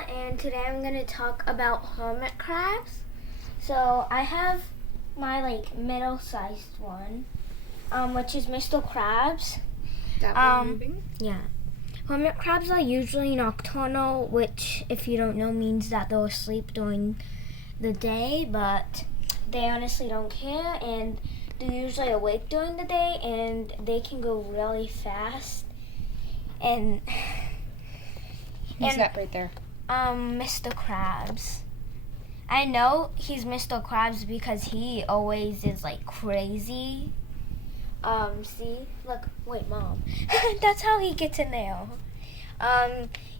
Layla, and today I'm going to talk about hermit crabs. So I have my middle-sized one, which is Mr. Crabs. That one moving? Yeah. Hermit crabs are usually nocturnal, which, if you don't know, means that they'll sleep during the day, but they honestly don't care, and they're usually awake during the day, and they can go really fast. And Who's that right there? Mr. Krabs. I know he's Mr. Krabs because he always is crazy. See? Look, wait, Mom. That's how he gets in there.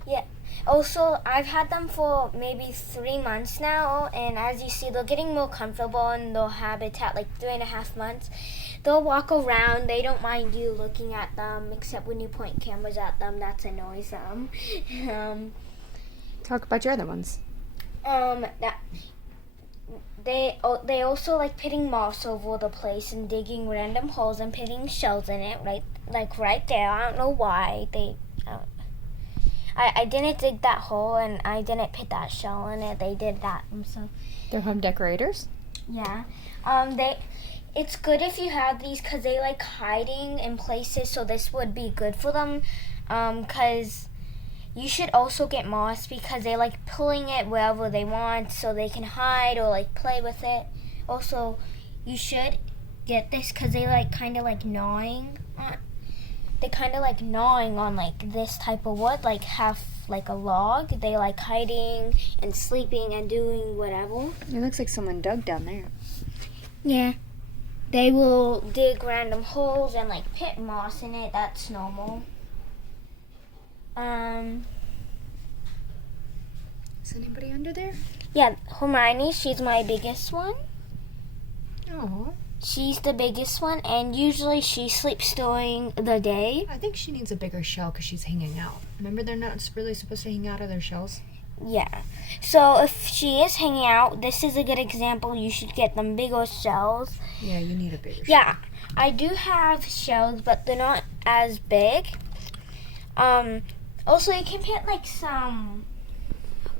Yeah. Also, I've had them for maybe 3 months now, and as you see, they're getting more comfortable in their habitat, 3.5 months. They'll walk around. They don't mind you looking at them, except when you point cameras at them. That annoys them. Talk about your other ones. They also like pitting moss over the place and digging random holes and pitting shells in it, right there. I don't know why I didn't dig that hole and I didn't put that shell in it. They did that themselves. They're home decorators? Yeah. It's good if you have these because they like hiding in places, so this would be good for them. Because you should also get moss because they like pulling it wherever they want so they can hide or play with it. Also, you should get this because they kind of gnawing on. They kind of gnawing on this type of wood, half a log. They hiding and sleeping and doing whatever. It looks like someone dug down there. Yeah. They will dig random holes and pit moss in it. That's normal. Is anybody under there? Yeah, Hermione, she's my biggest one. Oh. She's the biggest one, and usually she sleeps during the day. I think she needs a bigger shell because she's hanging out. Remember, they're not really supposed to hang out of their shells? Yeah. So if she is hanging out, this is a good example. You should get them bigger shells. Yeah, you need a bigger shell. Yeah, I do have shells, but they're not as big. Also, you can put some.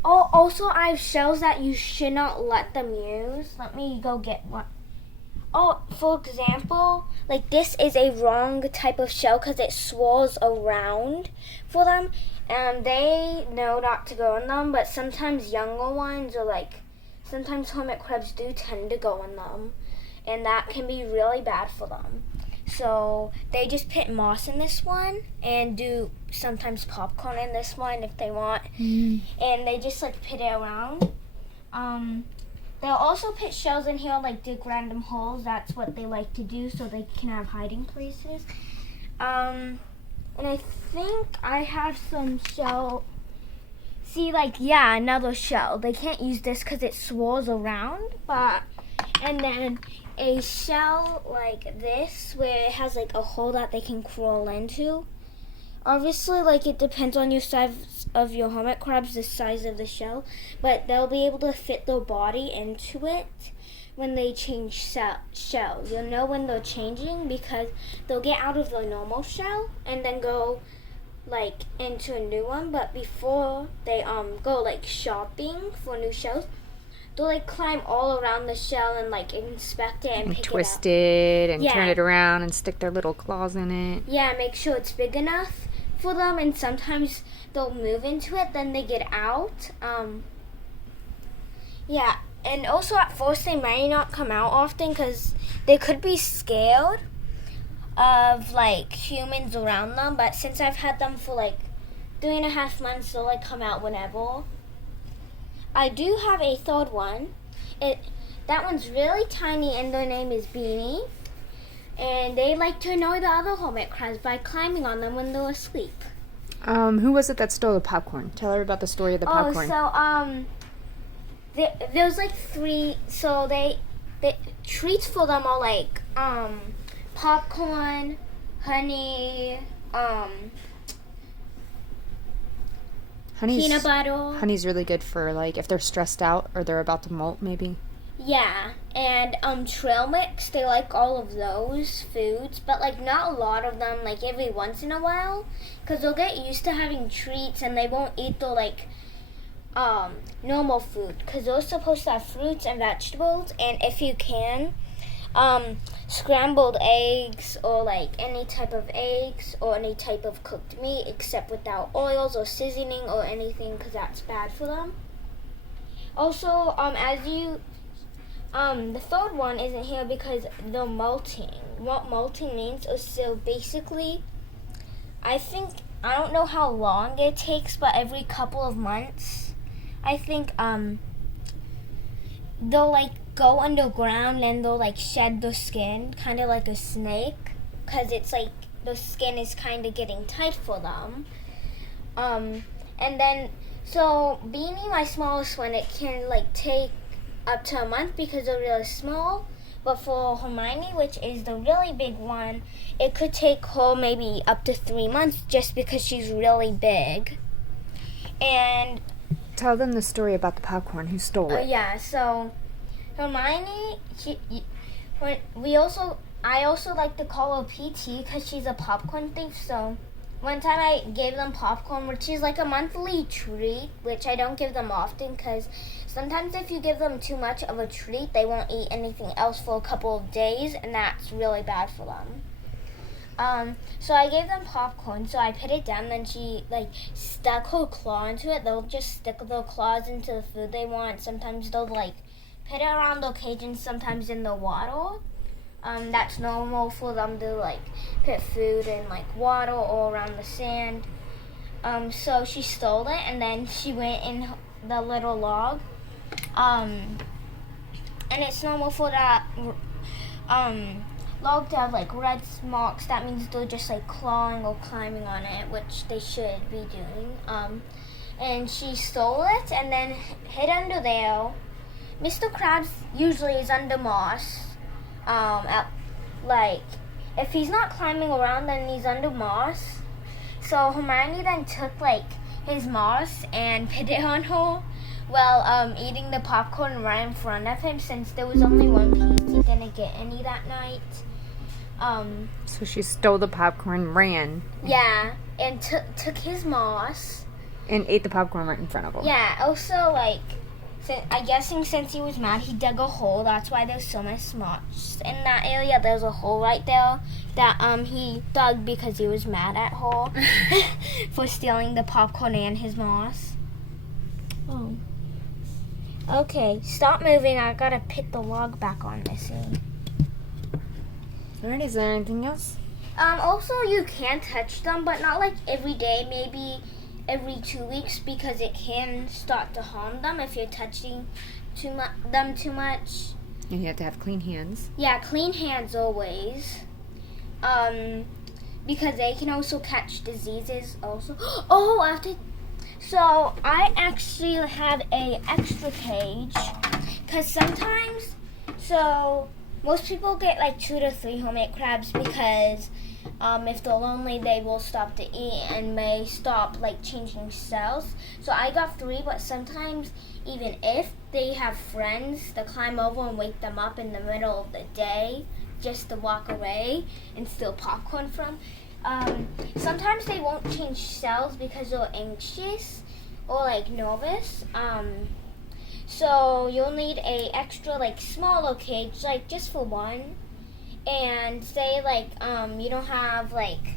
Oh, also I have shells that you should not let them use. Let me go get one. Oh, for example, this is a wrong type of shell because it swirls around for them, and they know not to go in them, but sometimes younger ones or sometimes hermit crabs do tend to go in them, and that can be really bad for them. So they just put moss in this one and do sometimes popcorn in this one if they want, and they just put it around. They'll also put shells in here, dig random holes. That's what they like to do so they can have hiding places. And I think I have some shell. See, another shell. They can't use this because it swirls around. And then a shell like this where it has a hole that they can crawl into. Obviously, it depends on your size of your hermit crabs, the size of the shell, but they'll be able to fit their body into it when they change shell. You'll know when they're changing because they'll get out of the normal shell and then go into a new one. But before they go shopping for new shells, they'll climb all around the shell and inspect it and pick it up. Twist it and turn it around and stick their little claws in it. Yeah, make sure it's big enough for them, and sometimes they'll move into it, then they get out. Yeah, and also at first they may not come out often because they could be scared of humans around them, but since I've had them for 3.5 months, they'll come out whenever. I do have a third one. That one's really tiny and their name is Beanie. And they like to annoy the other hermit crabs by climbing on them when they're asleep. Who was it that stole the popcorn? Tell her about the story of the popcorn. Oh, so, there's 3, so they treats for them are popcorn, honey, peanut butter. Honey's really good for if they're stressed out or they're about to molt maybe. Yeah, and trail mix, they like all of those foods, but not a lot of them, every once in a while, because they'll get used to having treats and they won't eat the normal food, because they're supposed to have fruits and vegetables, and if you can, scrambled eggs or like any type of eggs or any type of cooked meat except without oils or seasoning or anything, because that's bad for them. Also, the third one isn't here because they're molting. What molting means is, so basically, I don't know how long it takes, but every couple of months, I think, they'll like go underground and they'll like shed their skin, kind of like a snake, because it's like the skin is kind of getting tight for them. And then, so Beanie, my smallest one, it can like take up to a month because they're really small. But for Hermione, which is the really big one, it could take her maybe up to 3 months just because she's really big. And Tell them the story about the popcorn. Who stole it? yeah, so Hermione, I also like to call her PT because she's a popcorn thief. So one time I gave them popcorn, which is like a monthly treat, which I don't give them often because sometimes if you give them too much of a treat, they won't eat anything else for a couple of days, and that's really bad for them. So I gave them popcorn, so I put it down, then she like stuck her claw into it. They'll just stick their claws into the food they want. Sometimes they'll like put it around their cage and sometimes in the water. That's normal for them to like put food in like water or around the sand. So she stole it and then she went in the little log. And it's normal for that log to have like red marks. That means they're just like clawing or climbing on it, which they should be doing. And she stole it and then hid under there. Mr. Krabs usually is under moss. If he's not climbing around, then he's under moss. So Hermione then took like his moss and put it on her while eating the popcorn right in front of him, since there was only one piece. He didn't get any that night. So she stole the popcorn, ran. Yeah, and took his moss. And ate the popcorn right in front of him. Yeah, also like, I guessing since he was mad, he dug a hole. That's why there's so much moss in that area. There's a hole right there that he dug because he was mad at her for stealing the popcorn and his moss. Oh. Okay, stop moving. I gotta put the log back on, Missy. Alright, is there anything else? Also, you can touch them, but not like every day. Maybe every 2 weeks, because it can start to harm them if you're touching them too much. And you have to have clean hands. Yeah, clean hands always. Because they can also catch diseases also. So I actually have a extra cage, because sometimes, most people get like 2 to 3 hermit crabs because if they're lonely, they will stop to eat and may stop like changing cells. So I got 3, but sometimes even if they have friends, they climb over and wake them up in the middle of the day just to walk away and steal popcorn from. Sometimes they won't change cells because they're anxious or like nervous. So you'll need a extra like smaller cage, like just for one. And say like you don't have like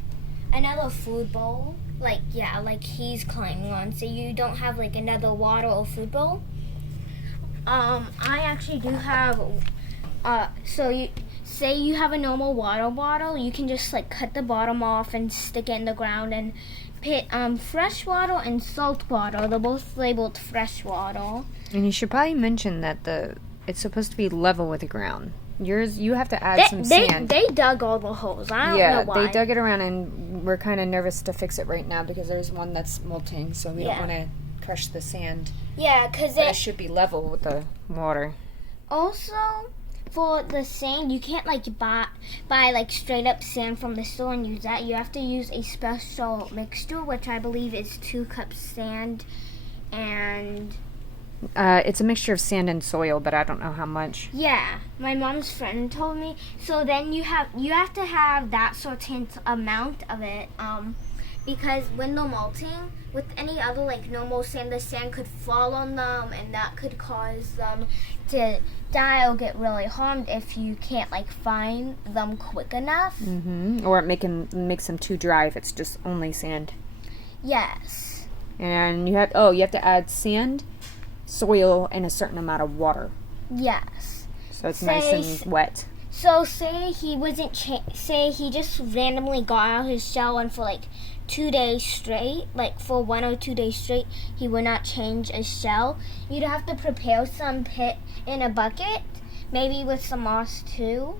another food bowl, like he's climbing on, so you don't have like another water or food bowl. I actually do have so you say you have a normal water bottle, you can just like cut the bottom off and stick it in the ground and put fresh water and salt water. They're both labeled fresh water. And you should probably mention that it's supposed to be level with the ground. Yours, you have to add some sand. They dug all the holes. I don't know why. Yeah, they dug it around, and we're kind of nervous to fix it right now because there's one that's molting, so we don't want to crush the sand. Yeah, because it should be level with the water. Also, for the sand, you can't like buy like straight up sand from the store and use that. You have to use a special mixture, which I believe is 2 cups sand and... it's a mixture of sand and soil, but I don't know how much. Yeah, my mom's friend told me. So then you have to have that certain amount of it because when they're molting, with any other like normal sand, the sand could fall on them, and that could cause them to die or get really harmed if you can't like find them quick enough. Or it makes them too dry if it's just only sand. Yes. And you have to add sand, soil, and a certain amount of water. Yes. So it's nice and wet. So say he wasn't say he just randomly got out his shell, and for like 2 days straight, like for 1 or 2 days straight, he would not change a shell. You'd have to prepare some pit in a bucket, maybe with some moss too,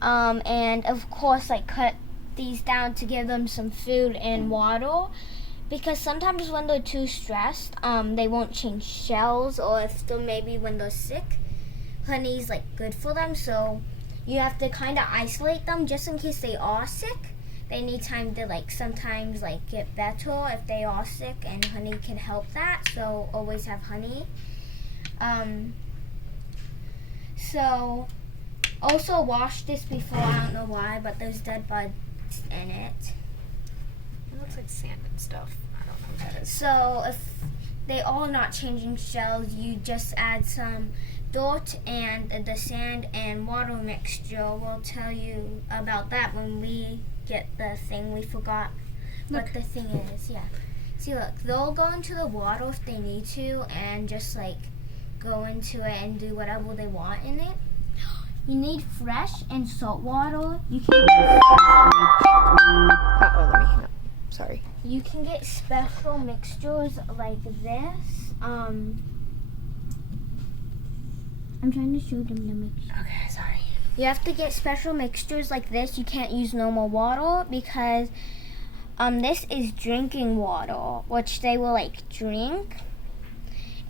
and of course like cut these down to give them some food and water, because sometimes when they're too stressed, they won't change shells, or if they're maybe when they're sick, honey's like good for them. So you have to kind of isolate them just in case they are sick. They need time to like sometimes like get better if they are sick, and honey can help that. So always have honey. So also wash this before. I don't know why, but there's dead bugs in it. It looks like sand and stuff. I don't know what that is. So if they are not changing shells, you just add some dirt and the sand and water mixture. We'll tell you about that when we get the thing. We forgot what the thing is. Yeah. See, look, they'll go into the water if they need to, and just like go into it and do whatever they want in it. You need fresh and salt water. You can let me hang up. Sorry. You can get special mixtures like this. I'm trying to show them the mixture. Okay, sorry. You have to get special mixtures like this. You can't use normal water because this is drinking water, which they will like drink.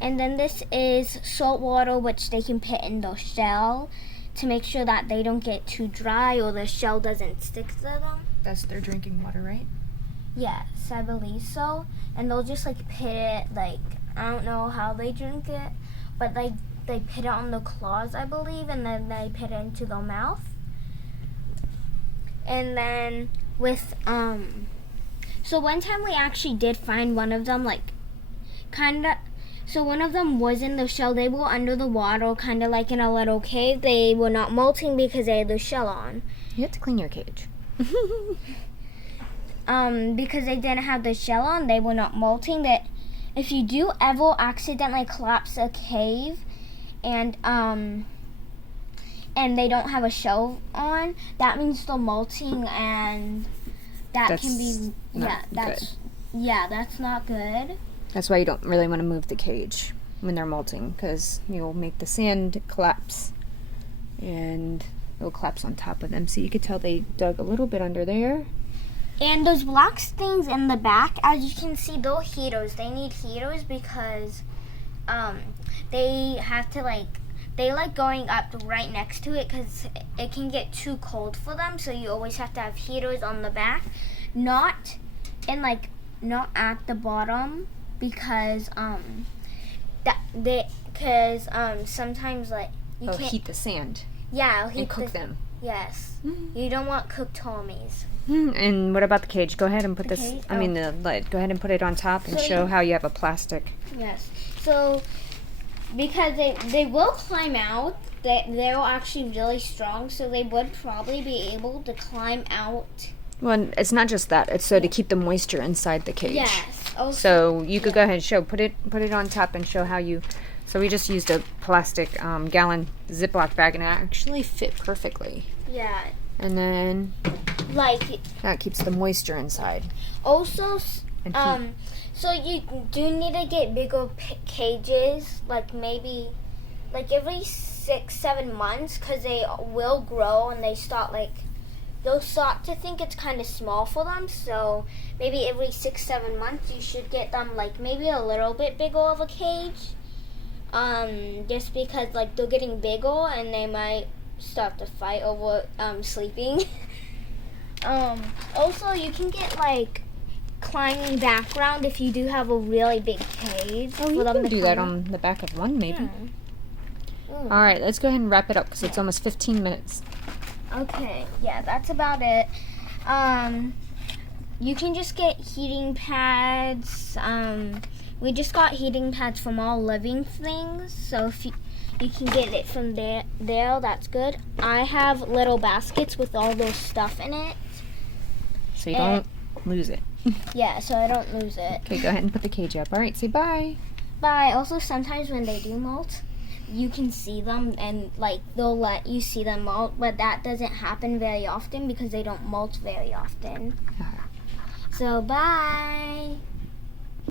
And then this is salt water, which they can put in their shell to make sure that they don't get too dry or the shell doesn't stick to them. That's their drinking water, right? Yes, I believe so. And they'll just like put it, like, I don't know how they drink it, but they put it on the claws, I believe, and then they put it into their mouth. And then with, so one time we actually did find one of them, like, so one of them was in the shell. They were under the water, kind of like in a little cave. They were not molting because they had the shell on. You have to clean your cage. Because they didn't have the shell on, they were not molting. That if you do ever accidentally collapse a cave, and they don't have a shell on, that means they're molting, and that's can be that's not good. That's why you don't really want to move the cage when they're molting, because you'll make the sand collapse, and it'll collapse on top of them. So you could tell they dug a little bit under there. And those black things in the back, as you can see, they're heaters. They need heaters because they have to they like going up right next to it because it can get too cold for them. So you always have to have heaters on the back, not at the bottom, because sometimes like you can't heat the sand. Yeah, it'll heat and cook them. Yes, you don't want cooked homies. And what about the cage? Go ahead and put the lid. Go ahead and put it on top and show how you have a plastic. Yes. So because they will climb out, they're actually really strong, so they would probably be able to climb out. Well, it's not just that. It's so to keep the moisture inside the cage. Yes. Also, so you could go ahead and put it on top and show how you. So we just used a plastic gallon Ziploc bag, and it actually fit perfectly. Yeah. And then that keeps the moisture inside. Also, so you do need to get bigger cages, maybe every 6-7 months, because they will grow and they'll start to think it's kind of small for them. So maybe every 6-7 months you should get them maybe a little bit bigger of a cage. Just because they're getting bigger and they might start to fight over sleeping. Also, you can get climbing background if you do have a really big cage. Oh, you can do that on the back of one, maybe. Yeah. All right, let's go ahead and wrap it up because it's almost 15 minutes. Okay, yeah, that's about it. you can just get heating pads. We just got heating pads from All Living Things, so if you can get it from there, that's good. I have little baskets with all those stuff in it. So you don't lose it. Yeah, so I don't lose it. Okay, go ahead and put the cage up. All right, say bye. Bye. Also, sometimes when they do molt, you can see them and like they'll let you see them molt, but that doesn't happen very often because they don't molt very often. So bye.